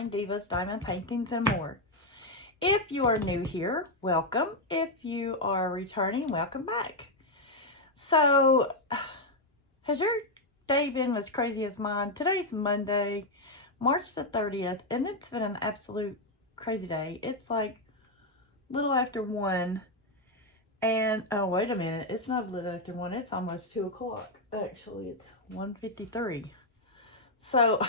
Shine Divas, Diamond Paintings, and more. If you are new here, welcome. If you are returning, welcome back. So, has your day been as crazy as mine? Today's Monday, March the 30th, and it's been an absolute crazy day. It's like little after 1, and, oh, wait a minute. It's not a little after 1. It's almost 2 o'clock. Actually, it's 1:53. So,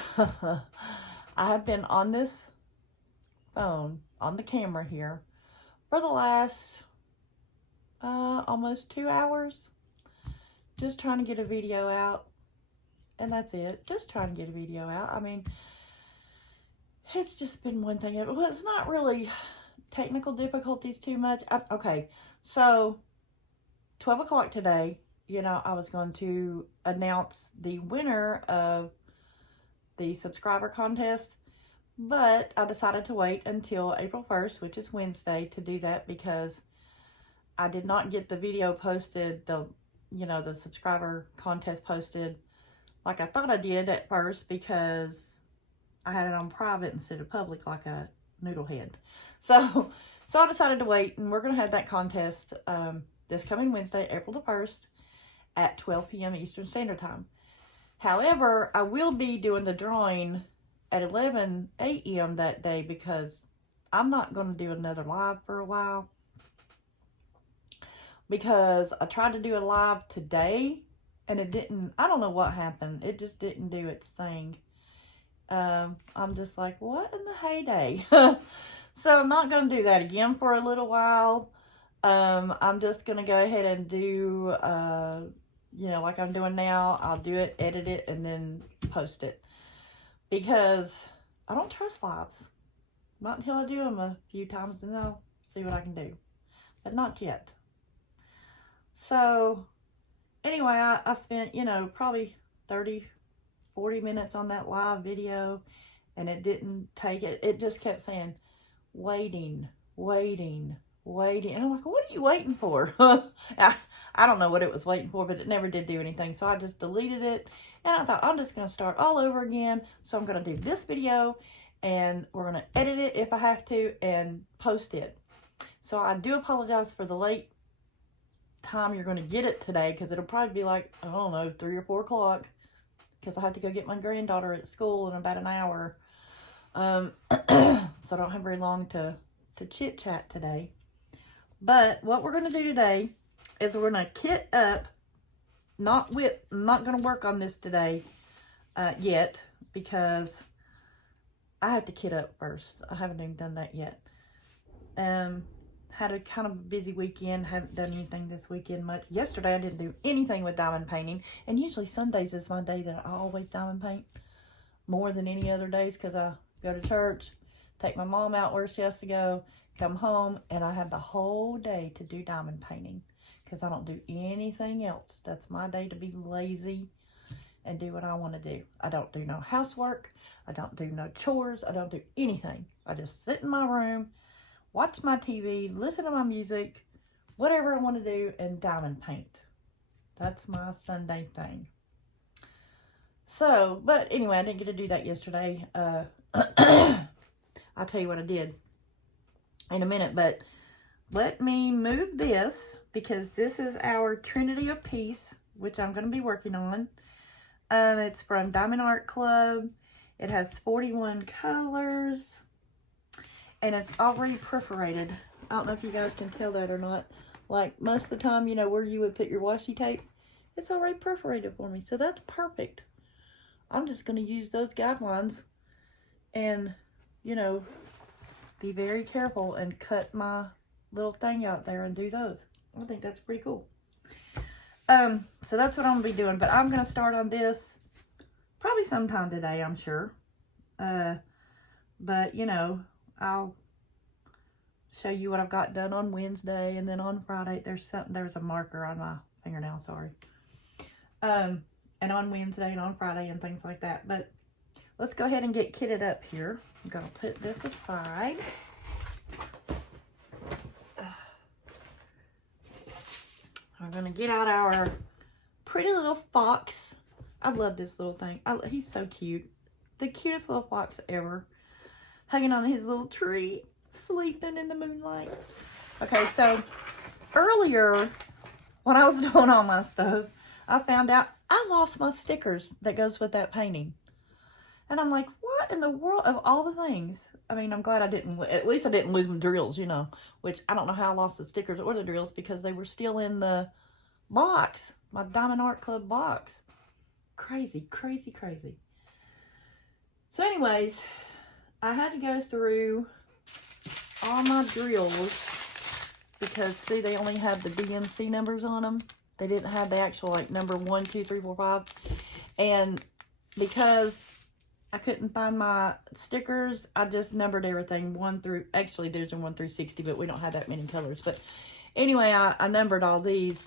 I have been on this phone, on the camera here, for the last almost 2 hours. Just trying to get a video out. And that's it. Just trying to get a video out. I mean, it's just been one thing. Well, it's not really technical difficulties too much. Okay, so 12 o'clock today, you know, I was going to announce the winner of the subscriber contest, but I decided to wait until April 1st, which is Wednesday, to do that because I did not get the video posted, the subscriber contest posted like I thought I did at first, because I had it on private instead of public like a noodlehead. So I decided to wait, and we're going to have that contest this coming Wednesday, April the 1st at 12 p.m. Eastern Standard Time. However, I will be doing the drawing at 11 a.m. that day because I'm not going to do another live for a while, because I tried to do a live today and it didn't, I don't know what happened. It just didn't do its thing. I'm just like, what in the heyday? So I'm not going to do that again for a little while. I'm just going to go ahead and do, like I'm doing now. I'll do it, edit it, and then post it. Because I don't trust lives. Not until I do them a few times, and I'll see what I can do. But not yet. So, anyway, I spent, probably 30, 40 minutes on that live video, and it didn't take it. It just kept saying, waiting. And I'm like, what are you waiting for? I don't know what it was waiting for, but it never did do anything. So I just deleted it, and I thought, I'm just going to start all over again. So I'm going to do this video, and we're going to edit it if I have to, and post it. So I do apologize for the late time you're going to get it today, because it'll probably be like, I don't know, 3 or 4 o'clock, because I have to go get my granddaughter at school in about an hour. So I don't have very long to chit-chat today. But what we're going to do today is we're going to kit up. I'm not going to work on this today yet, because I have to kit up first. I haven't even done that yet. Had a kind of busy weekend. Haven't done anything this weekend much. Yesterday I didn't do anything with diamond painting. And usually Sundays is my day that I always diamond paint more than any other days, because I go to church, take my mom out where she has to go, come home, and I have the whole day to do diamond painting, because I don't do anything else. That's my day to be lazy and do what I want to do. I don't do no housework. I don't do no chores. I don't do anything. I just sit in my room, watch my TV, listen to my music, whatever I want to do, and diamond paint. That's my Sunday thing. So, but anyway, I didn't get to do that yesterday. I'll tell you what I did in a minute, but let me move this, because this is our Trinity of Peace, which I'm going to be working on. It's from Diamond Art Club. It has 41 colors, and it's already perforated. I don't know if you guys can tell that or not. Like, most of the time, where you would put your washi tape, it's already perforated for me, so that's perfect. I'm just going to use those guidelines and, be very careful and cut my little thing out there and do those. I think that's pretty cool. So that's what I'm going to be doing, but I'm going to start on this probably sometime today, I'm sure. But, I'll show you what I've got done on Wednesday, and then on Friday, there's a marker on my fingernail, sorry. And on Wednesday and on Friday and things like that. But let's go ahead and get kitted up here. I'm going to put this aside. I'm going to get out our pretty little fox. I love this little thing. He's so cute. The cutest little fox ever. hanging on his little tree, sleeping in the moonlight. Okay, so earlier when I was doing all my stuff, I found out I lost my stickers that goes with that painting. And I'm like, what in the world of all the things? I mean, I'm glad I didn't, at least I didn't lose my drills, you know, which I don't know how I lost the stickers or the drills because they were still in the box, my Diamond Art Club box. Crazy, crazy, crazy. So anyways, I had to go through all my drills because, see, they only have the DMC numbers on them. They didn't have the actual, like, number 1, 2, 3, 4, 5. And because I couldn't find my stickers, I just numbered everything 1 through, actually there's a 1 through 60, but we don't have that many colors. But anyway, I numbered all these.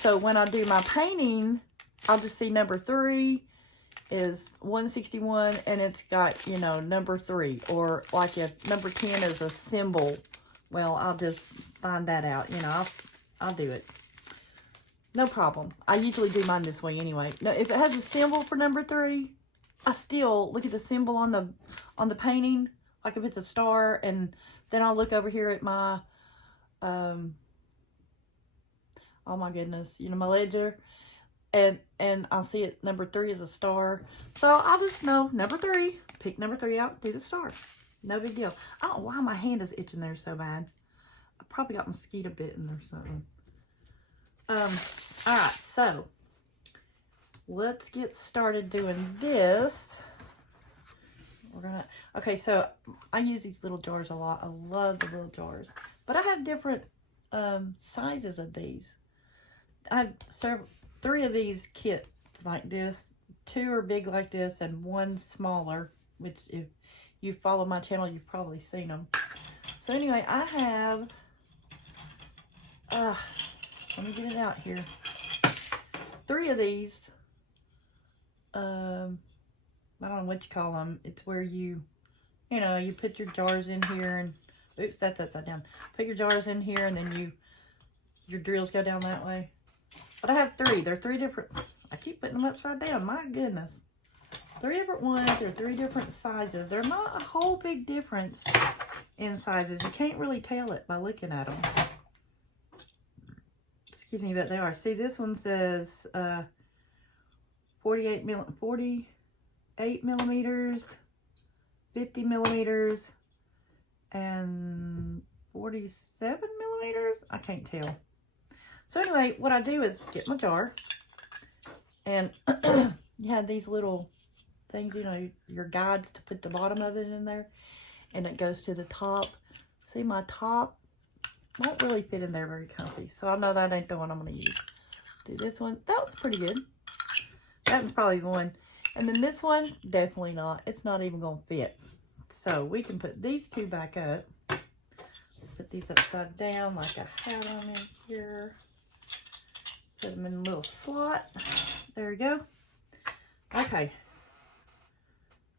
So when I do my painting, I'll just see number 3 is 161, and it's got, you know, number 3. Or like if number 10 is a symbol, well, I'll just find that out. You know, I'll do it. No problem. I usually do mine this way anyway. Now, if it has a symbol for number 3, I still look at the symbol on the painting, like if it's a star, and then I'll look over here at my, oh my goodness, you know, my ledger, and I'll see it, number 3 is a star. So I'll just know number 3, pick number 3 out, do the star. No big deal. I don't know why my hand is itching there so bad. I probably got mosquito bitten or something. All right, so let's get started doing this. We're gonna, okay, so I use these little jars a lot. I love the little jars, but I have different sizes of these. I serve 3 of these kits like this. 2 are big like this and 1 smaller, which if you follow my channel, you've probably seen them. So anyway, I have, let me get it out here. 3 of these. I don't know what you call them. It's where you know, you put your jars in here and, oops, that's upside down. Put your jars in here and then your drills go down that way. But I have 3. They're 3 different, I keep putting them upside down, my goodness. 3 different ones. They're 3 different sizes. They're not a whole big difference in sizes. You can't really tell it by looking at them. Excuse me, but they are. See, this one says 48 millimeters, 50 millimeters, and 47 millimeters. I can't tell. So anyway, what I do is get my jar, and you have these little things, you know, your guides to put the bottom of it in there, and it goes to the top. See, my top won't really fit in there very comfy, so I know that ain't the one I'm going to use. Do this one. That one's pretty good. That one's probably the one. And then this one, definitely not. It's not even going to fit. So we can put these 2 back up. Put these upside down like I had them in here. Put them in a little slot. There we go. Okay.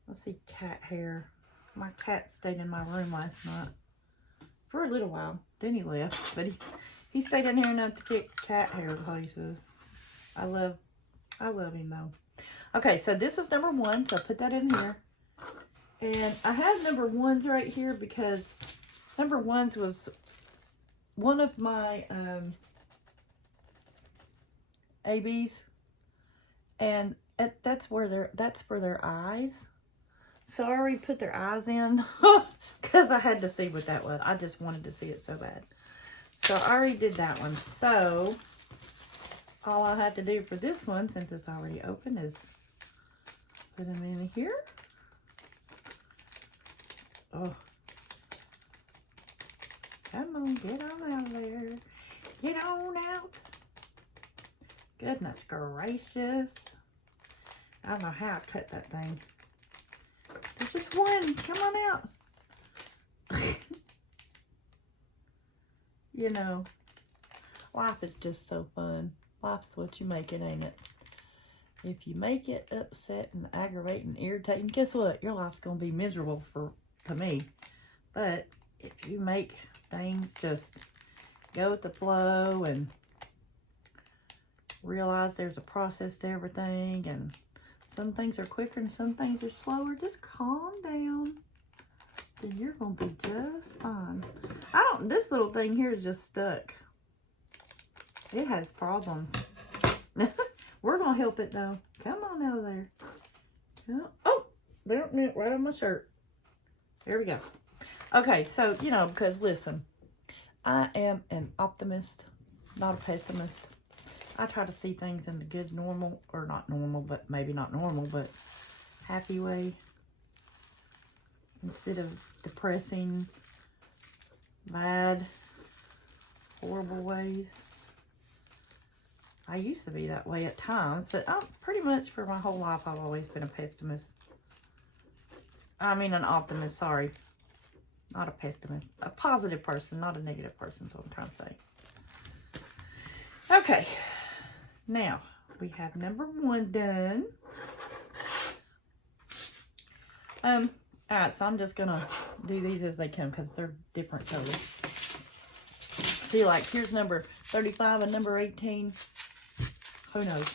Let's see, cat hair. My cat stayed in my room last night for a little while. Then he left, but he stayed in here enough to kick cat hair places. I love him though. Okay, so this is number 1, so I put that in here. And I have number 1s right here because number 1s was one of my ABs, and that's for their eyes. So I already put their eyes in because I had to see what that was. I just wanted to see it so bad. So I already did that one. So all I have to do for this one, since it's already open, is put them in here. Oh. Come on, get on out of there. Get on out. Goodness gracious. I don't know how I cut that thing. There's just one. Come on out. You know, life is just so fun. Life's what you make it, ain't it? If you make it upset and aggravate and irritating, guess what? Your life's going to be miserable to me. But if you make things just go with the flow and realize there's a process to everything, and some things are quicker and some things are slower, just calm down. then you're going to be just fine. This little thing here is just stuck. It has problems. We're going to help it though. Come on out of there. Oh, there, right on my shirt. There we go. Okay, so, you know, because listen, I am an optimist, not a pessimist. I try to see things in the good, normal, or not normal, but maybe not normal, but happy way. Instead of depressing, bad, horrible ways. I used to be that way at times, but pretty much for my whole life, I've always been a pessimist. I mean, an optimist, sorry. Not a pessimist. A positive person, not a negative person, is what I'm trying to say. Okay. Now, we have number 1 done. Alright, so I'm just going to do these as they come because they're different colors. See, like, here's number 35 and number 18. Who knows?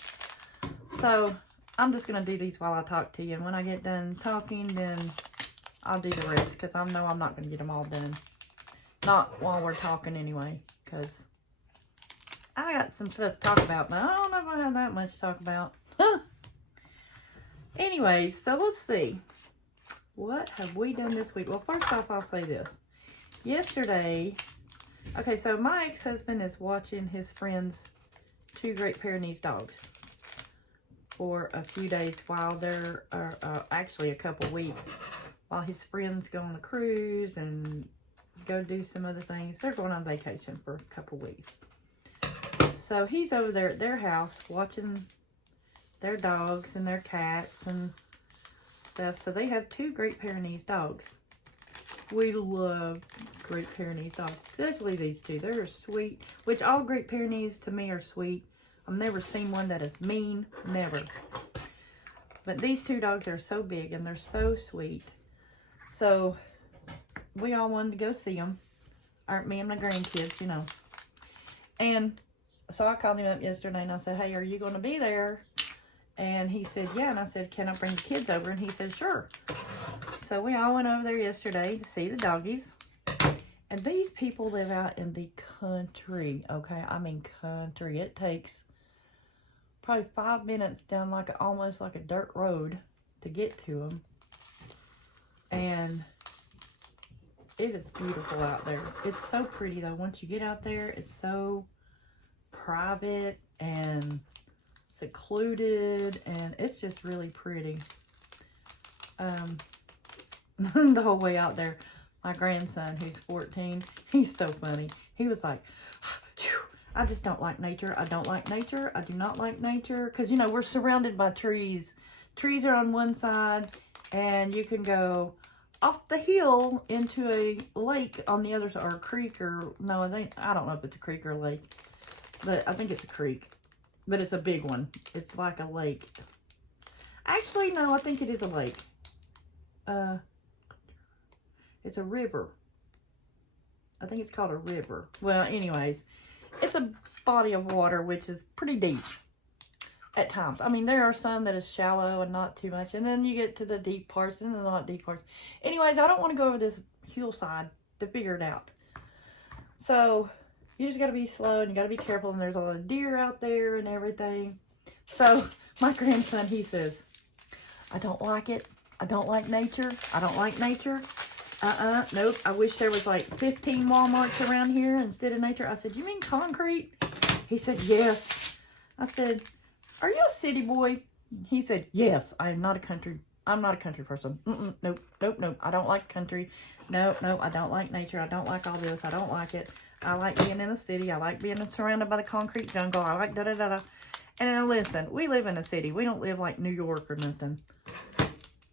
So, I'm just going to do these while I talk to you. And when I get done talking, then I'll do the rest. Because I know I'm not going to get them all done. Not while we're talking anyway. Because I got some stuff to talk about. But I don't know if I have that much to talk about. Anyways, so let's see. What have we done this week? Well, first off, I'll say this. Yesterday, okay, so my ex-husband is watching his friend's 2 Great Pyrenees dogs for a few days while they're, actually a couple weeks, while his friends go on a cruise and go do some other things. They're going on vacation for a couple weeks. So he's over there at their house watching their dogs and their cats and stuff. So they have 2 Great Pyrenees dogs. We love Great Pyrenees dogs, especially these 2. They're sweet, which all Great Pyrenees to me are sweet. I've never seen one that is mean, never. But these 2 dogs are so big and they're so sweet. So we all wanted to go see them. Me and my grandkids, you know. And so I called him up yesterday and I said, hey, are you going to be there? And he said, yeah. And I said, can I bring the kids over? And he said, sure. So we all went over there yesterday to see the doggies. And these people live out in the country, okay? I mean country. It takes probably 5 minutes down almost like a dirt road to get to them. And it is beautiful out there. It's so pretty though. Once you get out there, it's so private and secluded, and it's just really pretty. The whole way out there, my grandson, who's 14, he's so funny. He was like, I just don't like nature. I don't like nature. I do not like nature. Because, you know, we're surrounded by trees. Trees are on one side, and you can go off the hill into a lake on the other side, or a creek, or no, I don't know if it's a creek or a lake, but I think it's a creek, but it's a big one. It's like a lake. Actually, no, I think it is a lake. It's a river. I think it's called a river. Well, anyways, it's a body of water which is pretty deep at times. I mean, there are some that is shallow and not too much, and then you get to the deep parts and the not deep parts. Anyways, I don't want to go over this hillside to figure it out. So you just got to be slow and you got to be careful, and there's a lot of deer out there and everything. So my grandson, he says, I don't like it. I don't like nature. I don't like nature. Nope. I wish there was like 15 Walmarts around here instead of nature. I said, you mean concrete? He said, yes. I said, are you a city boy? He said, yes. I'm not a country person. Nope. I don't like country. Nope. I don't like nature. I don't like all this. I don't like it. I like being in a city. I like being surrounded by the concrete jungle. I like da-da-da-da. And now listen, we live in a city. We don't live like New York or nothing.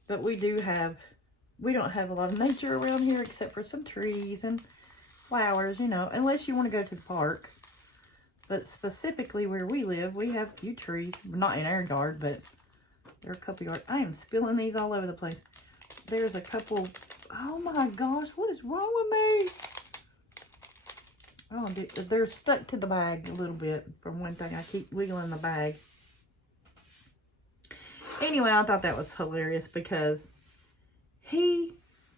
But we don't have a lot of nature around here except for some trees and flowers, you know, unless you want to go to the park. But specifically where we live, we have a few trees. Not in our yard, but there are a couple yards. I am spilling these all over the place. There's a couple. Oh my gosh, what is wrong with me? Oh, they're stuck to the bag a little bit from one thing. I keep wiggling the bag. Anyway, I thought that was hilarious because he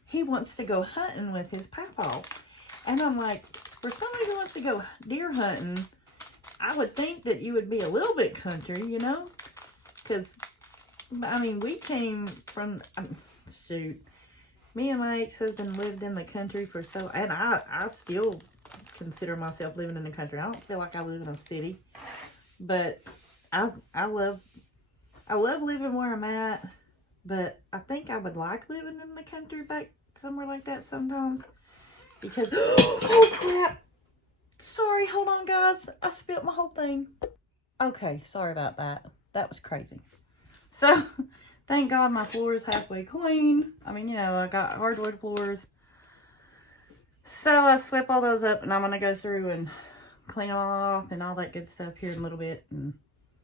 he wants to go hunting with his papa. And I'm like, for somebody who wants to go deer hunting, I would think that you would be a little bit country, you know? Because, I mean, we came from, shoot, me and my ex-husband lived in the country for and I still consider myself living in the country. I don't feel like I live in a city. But I love living where I'm at. But I think I would like living in the country back somewhere like that sometimes. Because, oh crap. Sorry, hold on guys. I spilled my whole thing. Okay, sorry about that. That was crazy. So, thank God my floor is halfway clean. I mean, you know, I got hardwood floors. So, I swept all those up and I'm going to go through and clean them off and all that good stuff here in a little bit and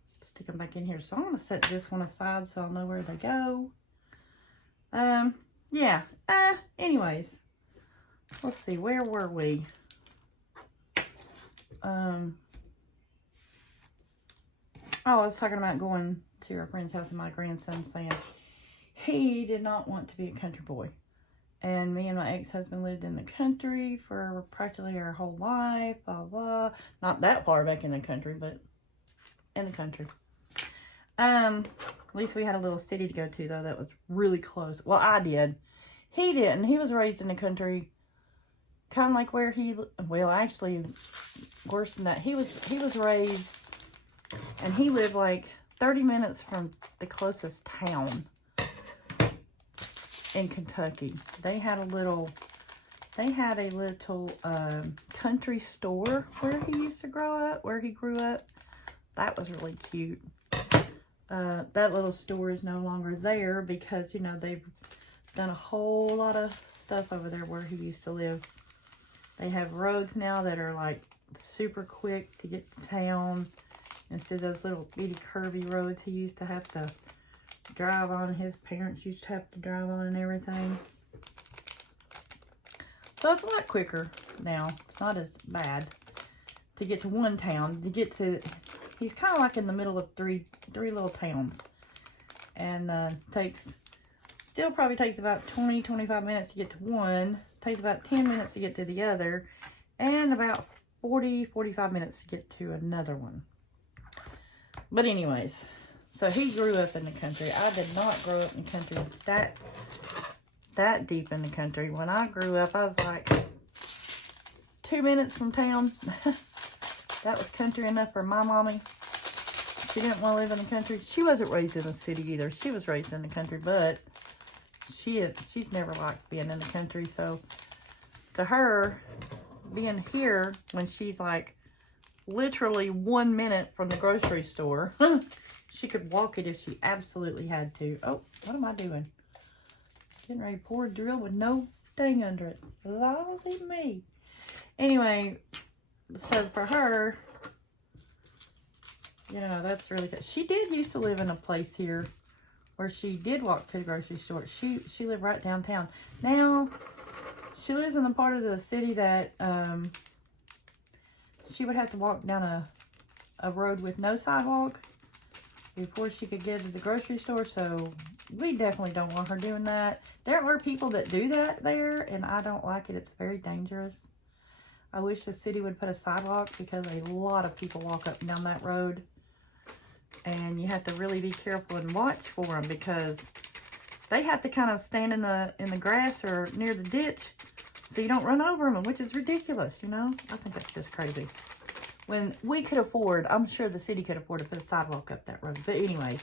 stick them back in here. So, I'm going to set this one aside so I'll know where they go. Yeah. Anyways. Let's see, where were we? Oh, I was talking about going to a friend's house and my grandson saying he did not want to be a country boy. And me and my ex-husband lived in the country for practically our whole life, blah, blah. Not that far back in the country, but in the country. At least we had a little city to go to, though, that was really close. Well, I did. He didn't. He was raised in the country, kind of like where well, actually, worse than that. He was raised, and he lived like 30 minutes from the closest town in Kentucky. They had a little country store where he used to where he grew up. That was really cute. That little store is no longer there because, you know, they've done a whole lot of stuff over there where he used to live. They have roads now that are like super quick to get to town instead of those little bitty curvy roads he used to have to drive on. His parents used to have to drive on and everything. So it's a lot quicker now. It's not as bad to get to one town. He's kind of like in the middle of three little towns. And still probably takes about 20-25 minutes to get to one. Takes about 10 minutes to get to the other. And about 40-45 minutes to get to another one. But anyways, so he grew up in the country. I did not grow up in the country that deep in the country. When I grew up, I was like 2 minutes from town. That was country enough for my mommy. She didn't want to live in the country. She wasn't raised in the city either. She was raised in the country, but she's never liked being in the country. So to her, being here when she's like literally 1 minute from the grocery store, she could walk it if she absolutely had to. Oh, what am I doing? Getting ready to pour a drill with no thing under it. Lousy me. Anyway, so for her, you know, that's really good. She did used to live in a place here where she did walk to the grocery store. She lived right downtown. Now, she lives in the part of the city that she would have to walk down a road with no sidewalk before she could get to the grocery store. So we definitely don't want her doing that. There are people that do that there, and I don't like it. It's very dangerous. I wish the city would put a sidewalk because a lot of people walk up and down that road. And you have to really be careful and watch for them because they have to kind of stand in the grass or near the ditch so you don't run over them, which is ridiculous, you know? I think that's just crazy. When we could afford, I'm sure the city could afford to put a sidewalk up that road. But anyway,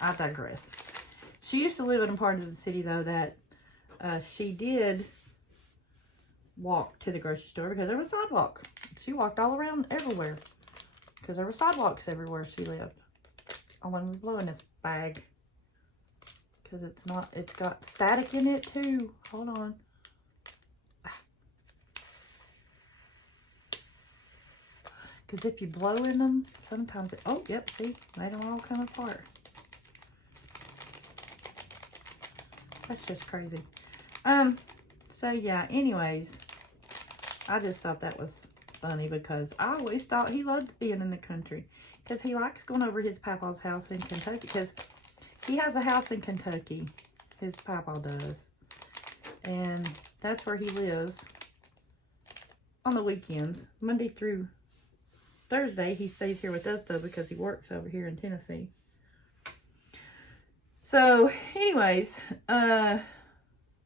I digress. She used to live in a part of the city, though, that she did walk to the grocery store because there was a sidewalk. She walked all around everywhere because there were sidewalks everywhere she lived. Oh, I'm blowing this bag because it's got static in it too. Hold on. Because if you blow in them, sometimes oh, yep, see, they don't all come apart. That's just crazy. So yeah, anyways, I just thought that was funny because I always thought he loved being in the country because he likes going over his papa's house in Kentucky because he has a house in Kentucky. His papa does. And that's where he lives on the weekends. Monday through Thursday, he stays here with us, though, because he works over here in Tennessee. So, anyways, that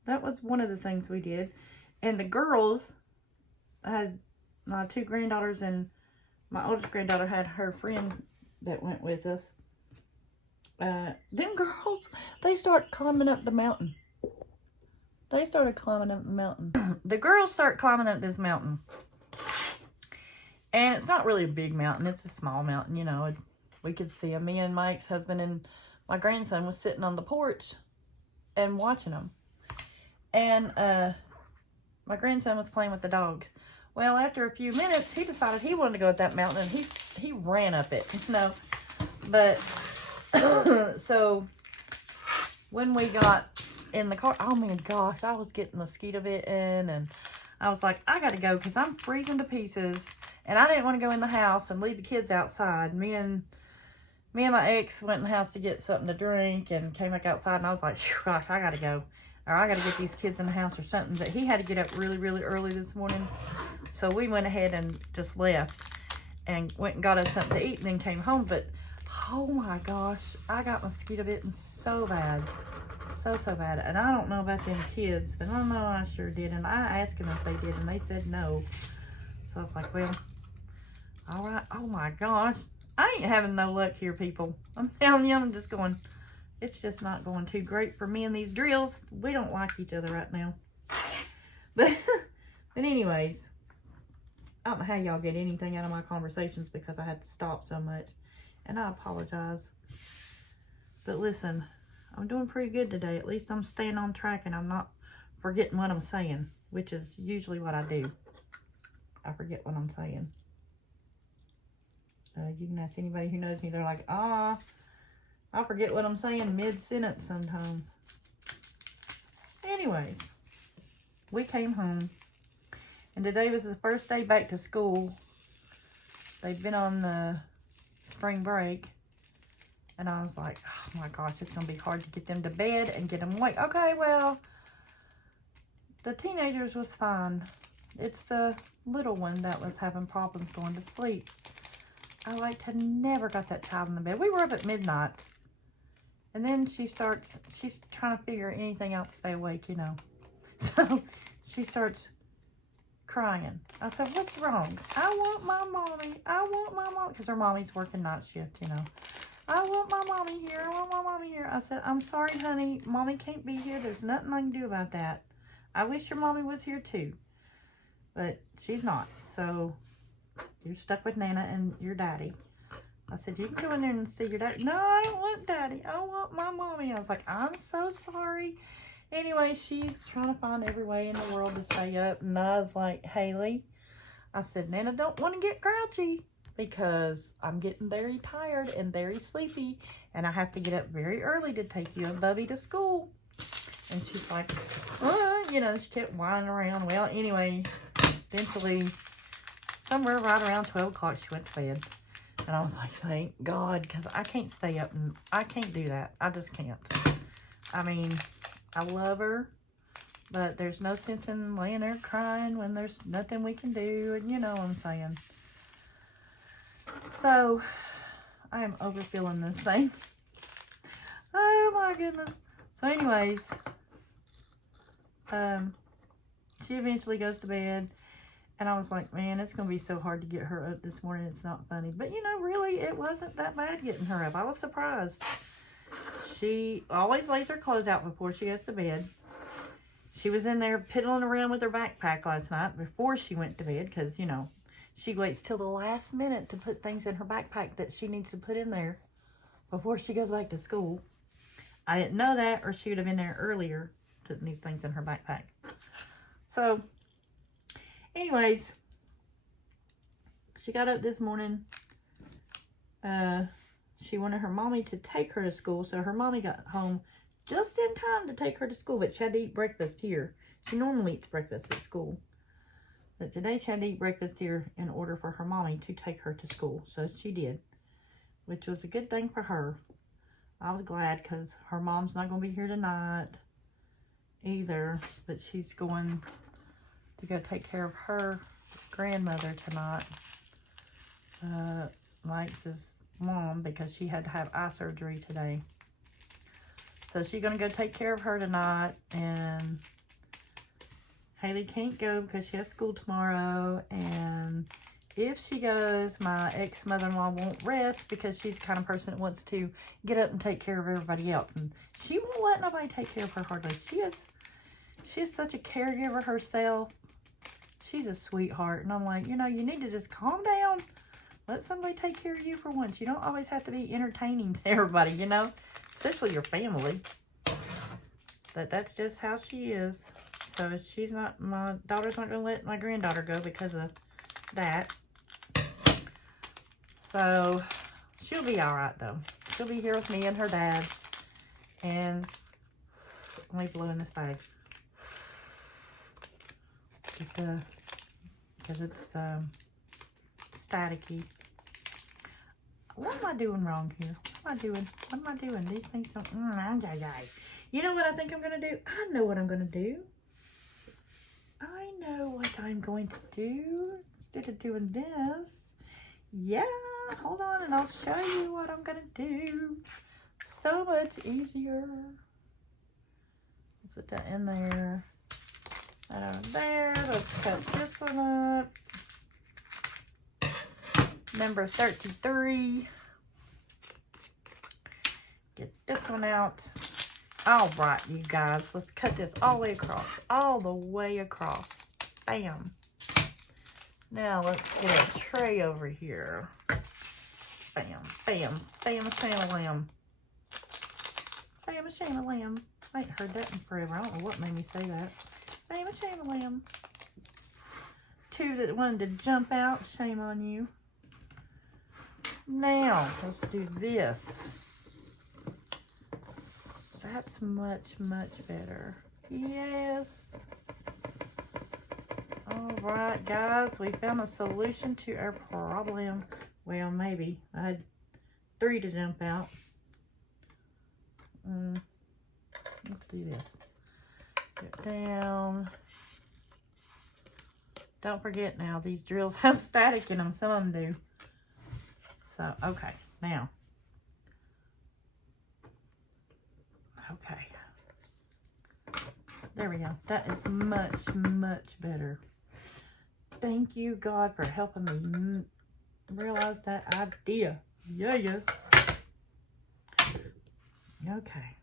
was one of the things we did. And the girls, I had my 2 granddaughters, and my oldest granddaughter had her friend that went with us. Them girls, they start climbing up the mountain. They started climbing up the mountain. The girls start climbing up this mountain. And it's not really a big mountain. It's a small mountain, you know. We could see them. Me and my ex-husband and my grandson was sitting on the porch and watching them. And my grandson was playing with the dogs. Well, after a few minutes, he decided he wanted to go up that mountain, and he ran up it, you know. But, so, when we got in the car, oh my gosh, I was getting mosquito bitten, and I was like, I gotta go, because I'm freezing to pieces, and I didn't want to go in the house and leave the kids outside. Me and my ex went in the house to get something to drink, and came back outside, and I was like, gosh, I gotta go. Or I gotta get these kids in the house or something. But he had to get up really, really early this morning. So we went ahead and just left. And went and got us something to eat and then came home. But, oh my gosh, I got mosquito bitten so bad. So bad. And I don't know about them kids, but I know I sure did. And I asked them if they did, and they said no. So I was like, well, all right. Oh my gosh. I ain't having no luck here, people. I'm telling you, I'm just going... It's just not going too great for me and these drills. We don't like each other right now. But anyways, I don't know how y'all get anything out of my conversations because I had to stop so much. And I apologize. But listen, I'm doing pretty good today. At least I'm staying on track and I'm not forgetting what I'm saying, which is usually what I do. I forget what I'm saying. You can ask anybody who knows me. They're like, I forget what I'm saying mid-sentence sometimes. Anyways, we came home. And today was the first day back to school. They've been on the spring break. And I was like, oh my gosh, it's going to be hard to get them to bed and get them awake. Okay, well, the teenagers was fine. It's the little one that was having problems going to sleep. I never got that child in the bed. We were up at midnight. And then she's trying to figure anything out to stay awake, you know. So she starts crying. I said, what's wrong? I want my mommy. I want my mommy. Because her mommy's working night shift, you know. I want my mommy here. I want my mommy here. I said, I'm sorry, honey. Mommy can't be here. There's nothing I can do about that. I wish your mommy was here too. But she's not. So you're stuck with Nana and your daddy. I said, you can go in there and see your daddy. No, I don't want daddy. I want my mommy. I was like, I'm so sorry. Anyway, she's trying to find every way in the world to stay up. And I was like, Haley, I said, Nana don't want to get grouchy because I'm getting very tired and very sleepy. And I have to get up very early to take you and Bubby to school. And she's like, you know, she kept whining around. Well, anyway, eventually, somewhere right around 12 o'clock, she went to bed. And I was like, thank God, because I can't stay up and I can't do that. I just can't. I mean, I love her, but there's no sense in laying there crying when there's nothing we can do. And you know what I'm saying. So, I am overfilling this thing. Oh my goodness. So anyways, she eventually goes to bed. And I was like, man, it's going to be so hard to get her up this morning. It's not funny. But, you know, really, it wasn't that bad getting her up. I was surprised. She always lays her clothes out before she goes to bed. She was in there piddling around with her backpack last night before she went to bed. Because, you know, she waits till the last minute to put things in her backpack that she needs to put in there before she goes back to school. I didn't know that, or she would have been there earlier putting these things in her backpack. So... anyways, she got up this morning. She wanted her mommy to take her to school, so her mommy got home just in time to take her to school, but she had to eat breakfast here. She normally eats breakfast at school, but today she had to eat breakfast here in order for her mommy to take her to school, so she did, which was a good thing for her. I was glad because her mom's not going to be here tonight, either, but she's going to go take care of her grandmother tonight. Mike's mom, because she had to have eye surgery today. So she's going to go take care of her tonight, and Haley can't go because she has school tomorrow, and if she goes, my ex-mother-in-law won't rest because she's the kind of person that wants to get up and take care of everybody else, and she won't let nobody take care of her hardly. She is such a caregiver herself. She's a sweetheart, and I'm like, you know, you need to just calm down. Let somebody take care of you for once. You don't always have to be entertaining to everybody, you know, especially your family. But that's just how she is. So she's not, my daughter's not going to let my granddaughter go because of that. So she'll be all right, though. She'll be here with me and her dad. And let me blow in this bag. Because it's staticky. What am I doing wrong here? What am I doing? What am I doing? These things don't... You know what I think I'm going to do? I know what I'm going to do. I know what I'm going to do. Instead of doing this. Yeah, hold on and I'll show you what I'm going to do. So much easier. Let's put that in there. That over there. Let's cut this one up. Number 33. Get this one out. All right, you guys. Let's cut this all the way across. All the way across. Bam. Now let's get a tray over here. Bam, bam, bam, sham-a-lam. Bam, sham-a-lam. I ain't heard that in forever. I don't know what made me say that. Bam, sham-a-lam. Two that wanted to jump out. Shame on you. Now, let's do this. That's much, much better. Yes. Alright, guys. We found a solution to our problem. Well, maybe. I had 3 to jump out. Let's do this. Get down. Don't forget now, these drills have static in them. Some of them do. So, okay, now. Okay. There we go. That is much, much better. Thank you, God, for helping me realize that idea. Yeah, yeah. Okay.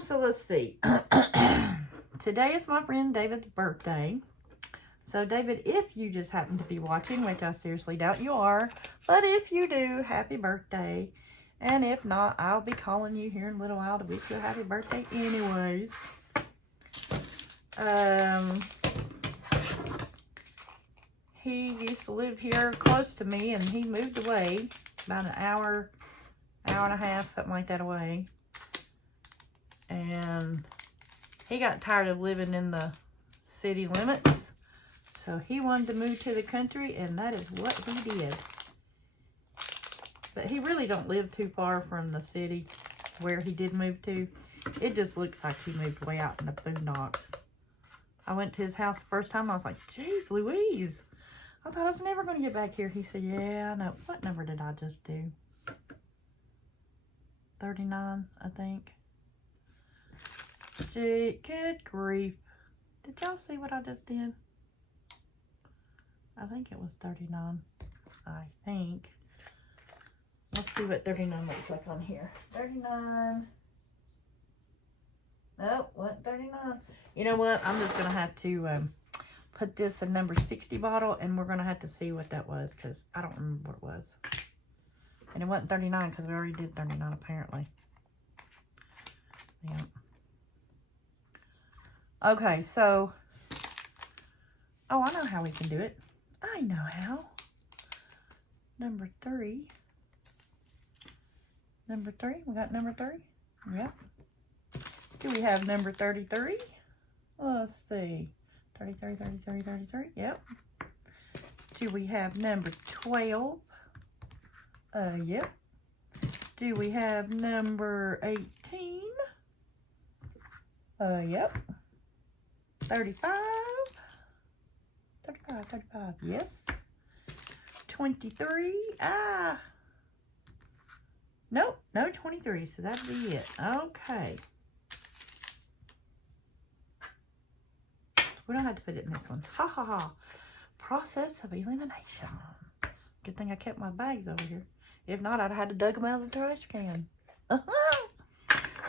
So let's see. Today is my friend David's birthday. So, David, if you just happen to be watching, which I seriously doubt you are, but if you do, happy birthday. And if not, I'll be calling you here in a little while to wish you a happy birthday anyways. He used to live here close to me, and he moved away about an hour and a half, something like that away. And he got tired of living in the city limits. So he wanted to move to the country, and that is what he did. But he really don't live too far from the city where he did move to. It just looks like he moved way out in the boondocks. I went to his house the first time. I was like, geez, Louise. I thought I was never going to get back here. He said, yeah, I know. What number did I just do? 39, I think. Gee, good grief. Did y'all see what I just did? I think it was 39. I think. Let's see what 39 looks like on here. 39. Nope, what 39? You know what? I'm just going to have to put this in number 60 bottle, and we're going to have to see what that was, because I don't remember what it was. And it wasn't 39, because we already did 39, apparently. Yeah. Okay, so... Oh, I know how we can do it. I know how. Number 3. Number 3? We got number 3? Yep. Do we have number 33? Let's see. 33, 33, 33. Yep. Do we have number 12? Yep. Do we have number 18? Yep. 35. 35, yes. 23, nope, no 23, so that'd be it. Okay. We don't have to put it in this one. Ha ha ha. Process of elimination. Good thing I kept my bags over here. If not, I'd have had to dug them out of the trash can.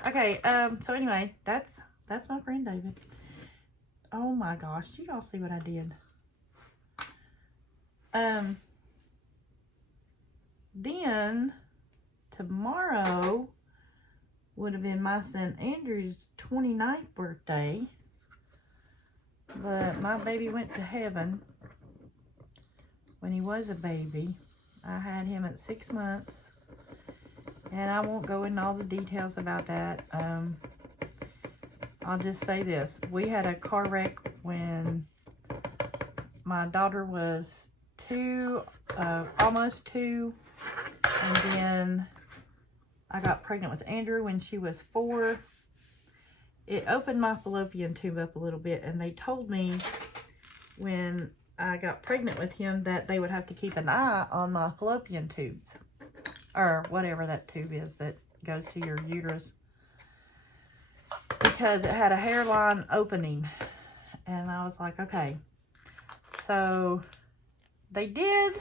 Okay, so anyway, that's my friend David. Oh my gosh, do y'all see what I did? Then tomorrow would have been my son Andrew's 29th birthday, but my baby went to heaven when he was a baby. I had him at 6 months, and I won't go into all the details about that. I'll just say this. We had a car wreck when my daughter was almost 2, and then I got pregnant with Andrew when she was 4. It opened my fallopian tube up a little bit, and they told me when I got pregnant with him that they would have to keep an eye on my fallopian tubes, or whatever that tube is that goes to your uterus, because it had a hairline opening. And I was like, okay. So they did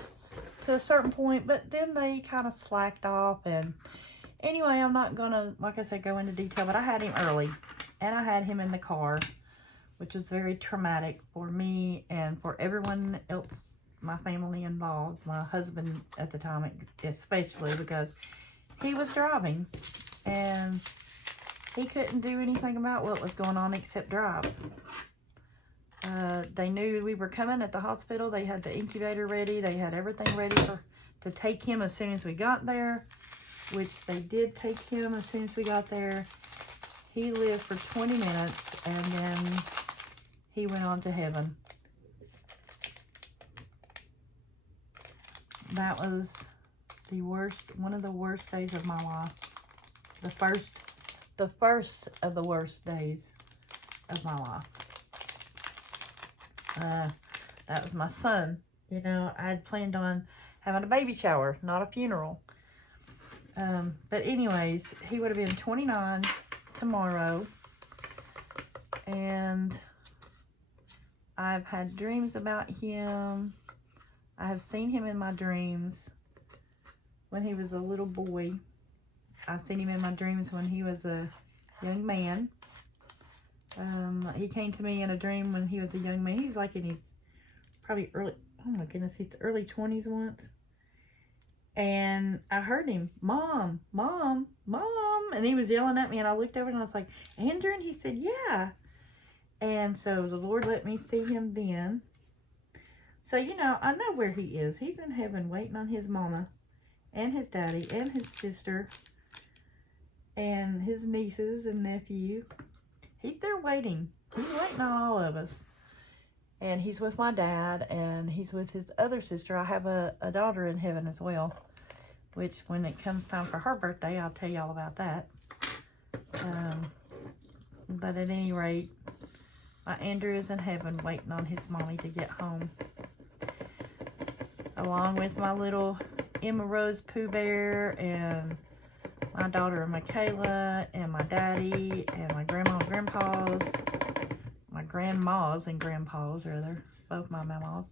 to a certain point, but then they kind of slacked off. And anyway, I'm not gonna, like I said, go into detail, but I had him early, and I had him in the car, which was very traumatic for me and for everyone else, my family involved, my husband at the time especially, because he was driving and he couldn't do anything about what was going on except drive. They knew we were coming at the hospital. They had the incubator ready. They had everything ready to take him as soon as we got there, which they did take him as soon as we got there. He lived for 20 minutes, and then he went on to heaven. That was the worst, one of the worst days of my life. The first of the worst days of my life. That was my son. You know, I had planned on having a baby shower, not a funeral. But anyways, he would have been 29 tomorrow. And I've had dreams about him. I have seen him in my dreams when he was a little boy. I've seen him in my dreams when he was a young man. He came to me in a dream when he was a young man. He's like in his probably early, oh my goodness, his early 20s once. And I heard him, Mom, Mom, Mom. And he was yelling at me, and I looked over and I was like, Andrew? And he said, yeah. And so the Lord let me see him then. So, you know, I know where he is. He's in heaven waiting on his mama and his daddy and his sister and his nieces and nephew. He's there waiting. He's waiting on all of us. And he's with my dad, and he's with his other sister. I have a daughter in heaven as well, which when it comes time for her birthday, I'll tell y'all about that. But at any rate, my Andrew is in heaven waiting on his mommy to get home. Along with my little Emma Rose Pooh Bear, and my daughter Michaela, and my daddy, and my grandma and grandpas. My grandmas and grandpas, rather. Both my mamas.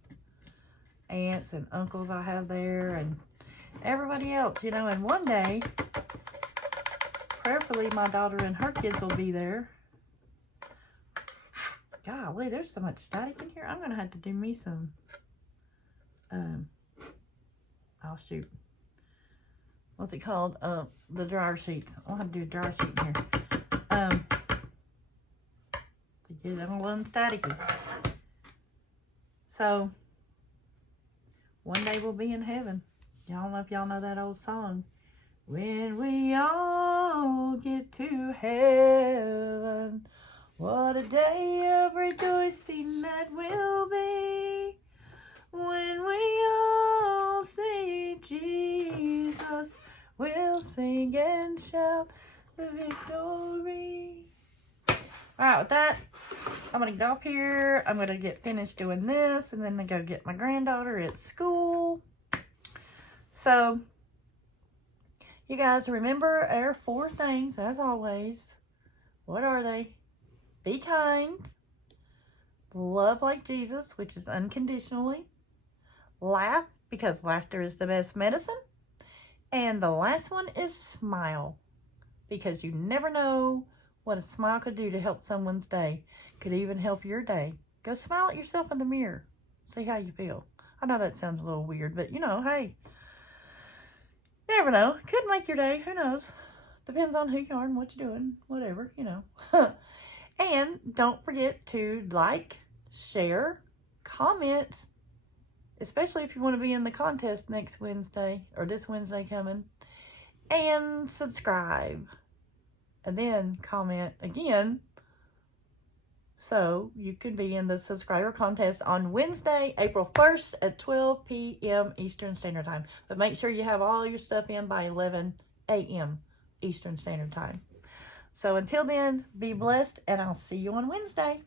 Aunts and uncles I have there, and everybody else, you know. And one day, prayerfully, my daughter and her kids will be there. Golly, there's so much static in here. I'm going to have to do me some, oh shoot. What's it called? The dryer sheets. I'll have to do a dryer sheet in here. To get it all unstaticky. So, one day we'll be in heaven. Y'all know if y'all know that old song. When we all get to heaven, what a day of rejoicing that will be. When we all see Jesus, we'll sing and shout the victory. Alright, with that, I'm going to get off here. I'm going to get finished doing this, and then I go get my granddaughter at school. So, you guys remember our 4 things, as always. What are they? Be kind. Love like Jesus, which is unconditionally. Laugh, because laughter is the best medicine. And the last one is smile, because you never know what a smile could do to help someone's day. Could even help your day. Go smile at yourself in the mirror. See how you feel. I know that sounds a little weird, but you know, hey. You never know. Could make your day. Who knows? Depends on who you are and what you're doing. Whatever, you know. And don't forget to like, share, comment, especially if you want to be in the contest next Wednesday, or this Wednesday coming, and subscribe. And then comment again so you can be in the subscriber contest on Wednesday, April 1st at 12 p.m. Eastern Standard Time. But make sure you have all your stuff in by 11 a.m. Eastern Standard Time. So until then, be blessed, and I'll see you on Wednesday.